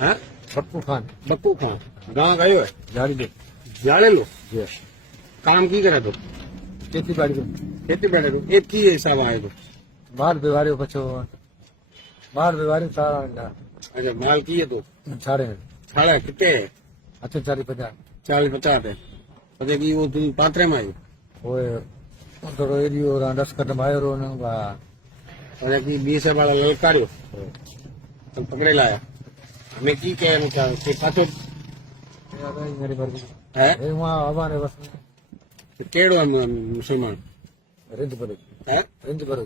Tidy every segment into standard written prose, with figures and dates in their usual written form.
हाँ बप्पू खान बप्पू खान गाँव गयो है झाड़ी दे जाड़े लो जी काम की करे तो खेती बाड़ी को खेती बैठे तो एक की हिसाब आए तो बाहर बीमारी पछो बाहर बीमारी सारा अच्छा माल की है तो छाड़े साढ़े कितने है अच्छे 40-50 40-50 है પછી की वो तुम पात्रे में आई वो थोड़ो एरियो 10 कदम आयो रो न बा પછી की 20 वाला ललकार्यो तो पकड़े लाया हमें की कहे मतलब कि पाछो मेरी मर्जी है ए वहां हमारे बस केड़ो हम मुसलमान रिंद पर है रिंद पर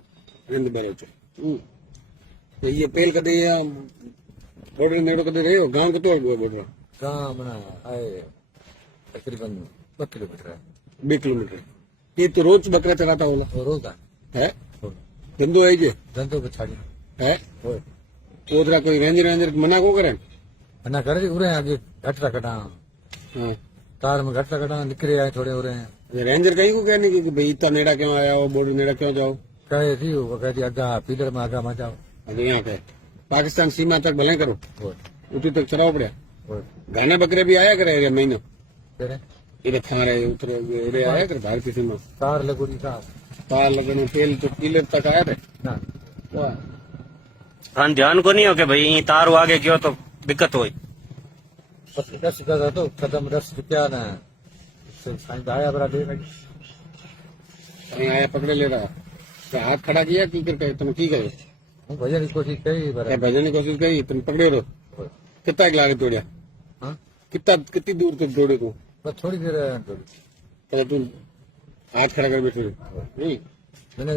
रिंद बरोच तो ये पेल कदे बॉर्डर नेड़ो कदे रहो गांव के तो बॉर्डर गांव बना आए तकरीबन 2 किलोमीटर है 2 किलोमीटर ये तो रोज बकरा चराता होला वो रोज है धंधो है जे धंधो को छाड़ी है होए चौधरा कोई रेंजर मना को करे मना करे उरे आगे घटरा कटा हाँ तार में घटरा कटा निकले आए थोड़े उरे रेंजर कहीं को कहने की कि भाई इतना नेड़ा क्यों आया हो बॉर्डर नेड़ा क्यों जाओ कहे थी वो कहती अग्गा पीलर में आगा मत जाओ अरे यहाँ पे पाकिस्तान सीमा तक भले करो होए उठी तक चलाओ पड़ा होए गाने बकरे भी आया करे महीना तेरे इधर थारे उतरे इधर आया करे भारतीय सीमा तार लगोड़ी तार तार लगने तेल तो पीलर तक आया थे ना वाह हाँ ध्यान को नहीं हो कि भाई यहीं तार आगे गयो तो दिक्कत हो 10 गज तो कदम 10 रुपया ना साइंस आया बड़ा दे कहीं आया पकड़े ले रहा तो हाथ खड़ा किया की करके तुम की करे हूँ भजन की कोशिश करी क्या बड़ा भजन की कोशिश करी तुम पकड़े रहो कितना लागे तोड़िया हाँ कितनी दूर तक दौड़े तू बस थोड़ी देर पहले तू हाथ खड़ा कर बैठे नहीं मैंने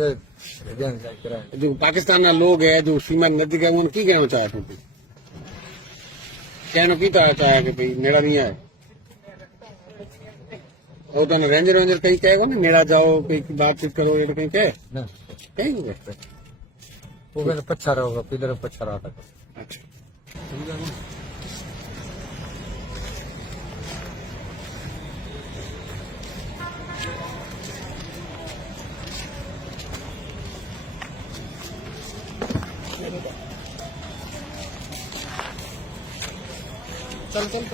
ध्यान करा जो पाकिस्तान ना लोग है जो सीमा नजदीक है उन्हें की कहना चाहे तू कहना की चाहे कि भाई नेड़ा नहीं आए और तो रेंजर वेंजर कहीं कहेगा ना नेड़ा जाओ कहीं बातचीत करो ये कहीं कहे ना कहीं नहीं कहे वो मैंने पच्छा रहा होगा पीलर में पच्छा रहा था अच्छा चल चल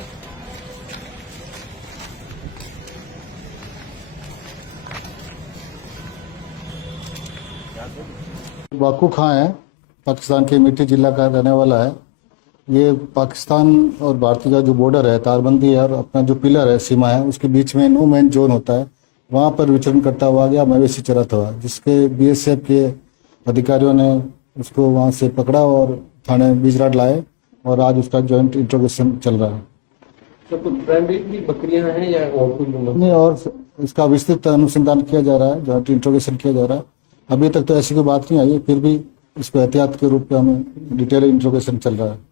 बाकू खां है पाकिस्तान के मिट्टी जिला का रहने वाला है। ये पाकिस्तान और भारतीय का जो बॉर्डर है तारबंदी है और अपना जो पिलर है सीमा है उसके बीच में नो मैन जोन होता है वहाँ पर विचरण करता हुआ गया मवेशी चराता हुआ जिसके बीएसएफ के अधिकारियों ने उसको वहाँ से पकड़ा और थाने बिजराट लाए और आज उसका जॉइंट इंट्रोगेशन चल रहा है। तो कुछ ब्रांडेड भी बकरियां हैं या और कुछ नहीं और इसका विस्तृत अनुसंधान किया जा रहा है जॉइंट इंट्रोगेशन किया जा रहा है। अभी तक तो ऐसी कोई बात नहीं आई है फिर भी इसको एहतियात के रूप में हमें डिटेल इंट्रोगेशन चल रहा है।